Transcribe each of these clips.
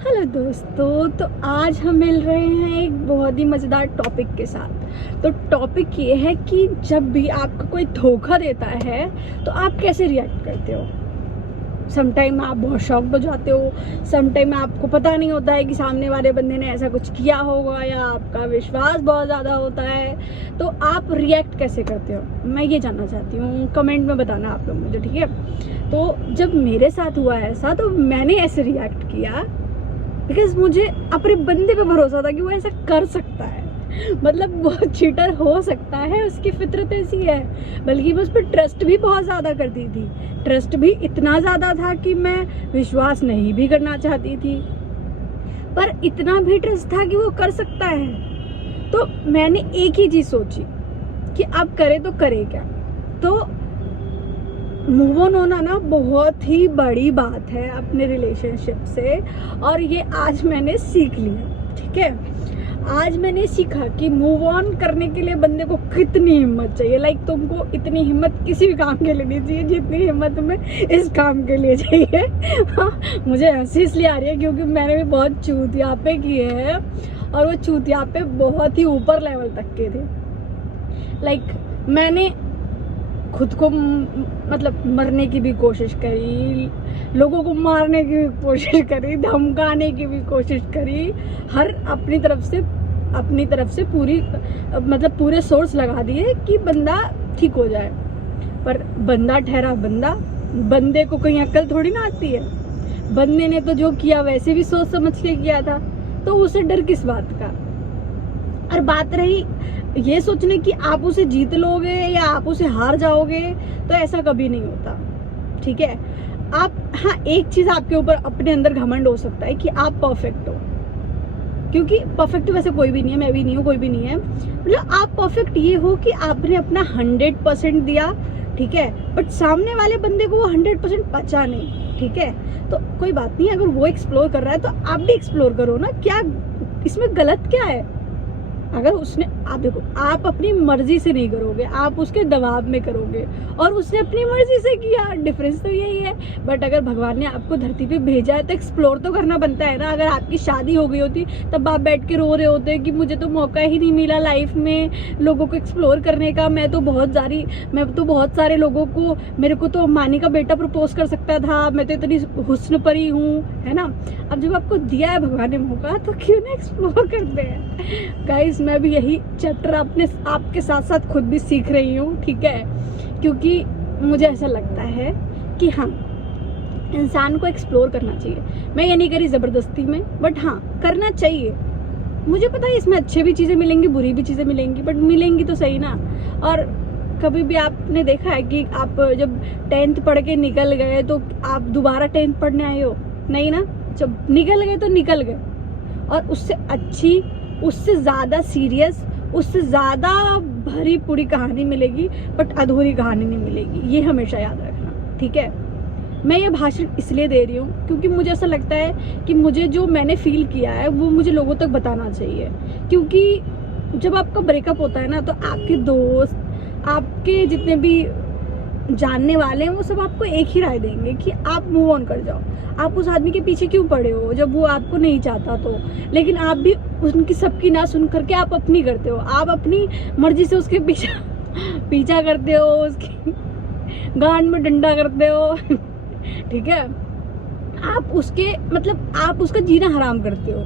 Hello दोस्तों, तो आज हम मिल रहे हैं एक बहुत ही मज़ेदार टॉपिक के साथ। तो टॉपिक ये है कि जब भी आपको कोई धोखा देता है तो आप कैसे रिएक्ट करते हो। समटाइम आप बहुत शॉक्ड हो जाते हो, समटाइम आपको पता नहीं होता है कि सामने वाले बंदे ने ऐसा कुछ किया होगा या आपका विश्वास बहुत ज़्यादा होता है। तो आप रिएक्ट कैसे करते हो, मैं ये जानना चाहती हूँ। कमेंट में बताना आप लोग मुझे, ठीक है। तो जब मेरे साथ हुआ ऐसा तो मैंने ऐसे रिएक्ट किया बिकॉज मुझे अपने बंदे पे भरोसा था कि वो ऐसा कर सकता है, मतलब वो चीटर हो सकता है, उसकी फितरत ऐसी है। बल्कि मैं उस पर ट्रस्ट भी बहुत ज़्यादा करती थी, ट्रस्ट भी इतना ज़्यादा था कि मैं विश्वास नहीं भी करना चाहती थी, पर इतना भी ट्रस्ट था कि वो कर सकता है। तो मैंने एक ही चीज़ सोची कि अब करे तो करे क्या। तो मूव ऑन होना ना बहुत ही बड़ी बात है अपने रिलेशनशिप से, और ये आज मैंने सीख लिया, ठीक है। आज मैंने सीखा कि मूव ऑन करने के लिए बंदे को कितनी हिम्मत चाहिए। लाइक तुमको इतनी हिम्मत किसी भी काम के लिए नहीं चाहिए जितनी हिम्मत तुम्हें इस काम के लिए चाहिए। मुझे हंसी इसलिए आ रही है क्योंकि मैंने भी बहुत चूतियापे किए हैं, और वो चूतियापे बहुत ही ऊपर लेवल तक के थे। लाइक मैंने खुद को मतलब मरने की भी कोशिश करी, लोगों को मारने की भी कोशिश करी, धमकाने की भी कोशिश करी, हर अपनी तरफ से पूरी मतलब पूरे सोर्स लगा दिए कि बंदा ठीक हो जाए। पर बंदा ठहरा बंदा, बंदे को कहीं अक्ल थोड़ी ना आती है। बंदे ने तो जो किया वैसे भी सोच समझ के किया था, तो उसे डर किस बात का। और बात रही ये सोचने कि आप उसे जीत लोगे या आप उसे हार जाओगे, तो ऐसा कभी नहीं होता, ठीक है। आप हाँ, एक चीज आपके ऊपर अपने अंदर घमंड हो सकता है कि आप परफेक्ट हो, क्योंकि परफेक्ट वैसे कोई भी नहीं है, मैं भी नहीं हूँ, कोई भी नहीं है। मतलब आप परफेक्ट ये हो कि आपने अपना 100% दिया, ठीक है, बट सामने वाले बंदे को वो 100% पचा नहीं, ठीक है। तो कोई बात नहीं, अगर वो एक्सप्लोर कर रहा है तो आप भी एक्सप्लोर करो ना, क्या इसमें गलत क्या है। अगर उसने, आप देखो, आप अपनी मर्जी से नहीं करोगे, आप उसके दबाव में करोगे, और उसने अपनी मर्जी से किया, डिफरेंस तो यही है। बट अगर भगवान ने आपको धरती पे भेजा है तो एक्सप्लोर तो करना बनता है ना। अगर आपकी शादी हो गई होती तब आप बैठ के रो रहे होते कि मुझे तो मौका ही नहीं मिला लाइफ में लोगों को एक्सप्लोर करने का, मैं तो बहुत सारे लोगों को, मेरे को तो मानी का बेटा प्रपोज कर सकता था, मैं तो इतनी हुस्न परी हूँ, है ना। अब जब आपको दिया है भगवान ने मौका, तो क्यों ना एक्सप्लोर करते हैं। गाइस, मैं भी यही चैप्टर आपके साथ साथ खुद भी सीख रही हूँ, ठीक है। क्योंकि मुझे ऐसा लगता है कि हाँ, इंसान को एक्सप्लोर करना चाहिए। मैं ये नहीं करी ज़बरदस्ती में, बट हाँ, करना चाहिए। मुझे पता है इसमें अच्छी भी चीज़ें मिलेंगी, बुरी भी चीज़ें मिलेंगी, बट मिलेंगी तो सही ना। और कभी भी आपने देखा है कि आप जब 10th पढ़ के निकल गए तो आप दोबारा 10th पढ़ने आए हो? नहीं ना। जब निकल गए तो निकल गए, और उससे अच्छी, उससे ज़्यादा सीरियस, उससे ज़्यादा भरी पूरी कहानी मिलेगी, बट अधूरी कहानी नहीं मिलेगी। ये हमेशा याद रखना, ठीक है। मैं ये भाषण इसलिए दे रही हूँ क्योंकि मुझे ऐसा लगता है कि मुझे जो मैंने फील किया है वो मुझे लोगों तक बताना चाहिए। क्योंकि जब आपका ब्रेकअप होता है ना, तो आपके दोस्त, आपके जितने भी जानने वाले हैं, वो सब आपको एक ही राय देंगे कि आप मूव ऑन कर जाओ। आप उस आदमी के पीछे क्यों पड़े हो जब वो आपको नहीं चाहता तो। लेकिन आप भी उनकी सबकी ना सुन करके आप अपनी करते हो, आप अपनी मर्जी से उसके पीछा करते हो, उसकी गांड में डंडा करते हो। ठीक है, आप उसके मतलब आप उसका जीना हराम करते हो,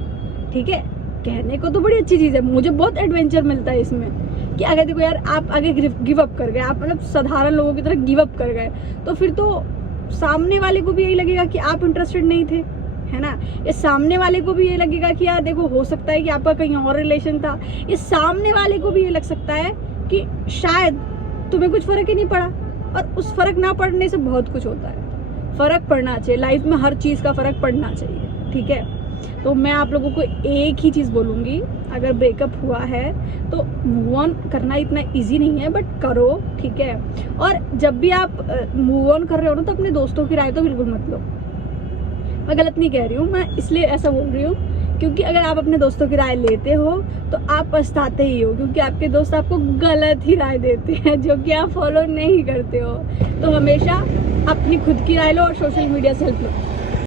ठीक है। कहने को तो बड़ी अच्छी चीज़ है, मुझे बहुत एडवेंचर मिलता है इसमें कि अगर देखो यार, आप आगे गिव अप कर गए, आप मतलब साधारण लोगों की तरह गिव अप कर गए, तो फिर तो सामने वाले को भी यही लगेगा कि आप इंटरेस्टेड नहीं थे, है ना। ये सामने वाले को भी ये लगेगा कि यार देखो, हो सकता है कि आपका कहीं और रिलेशन था। ये सामने वाले को भी ये लग सकता है कि शायद तुम्हें कुछ फर्क ही नहीं पड़ा, और उस फर्क ना पड़ने से बहुत कुछ होता है। फर्क पड़ना चाहिए लाइफ में, हर चीज़ का फर्क पड़ना चाहिए, ठीक है। तो मैं आप लोगों को एक ही चीज़ बोलूँगी, अगर ब्रेकअप हुआ है तो मूव ऑन करना इतना इजी नहीं है, बट करो, ठीक है। और जब भी आप मूव ऑन कर रहे हो ना, तो अपने दोस्तों की राय तो बिल्कुल मत लो। मैं गलत नहीं कह रही हूँ, मैं इसलिए ऐसा बोल रही हूँ क्योंकि अगर आप अपने दोस्तों की राय लेते हो तो आप पछताते ही हो, क्योंकि आपके दोस्त आपको गलत ही राय देते हैं जो कि आप फॉलो नहीं करते हो। तो हमेशा अपनी खुद की राय लो और सोशल मीडिया से हेल्प लो।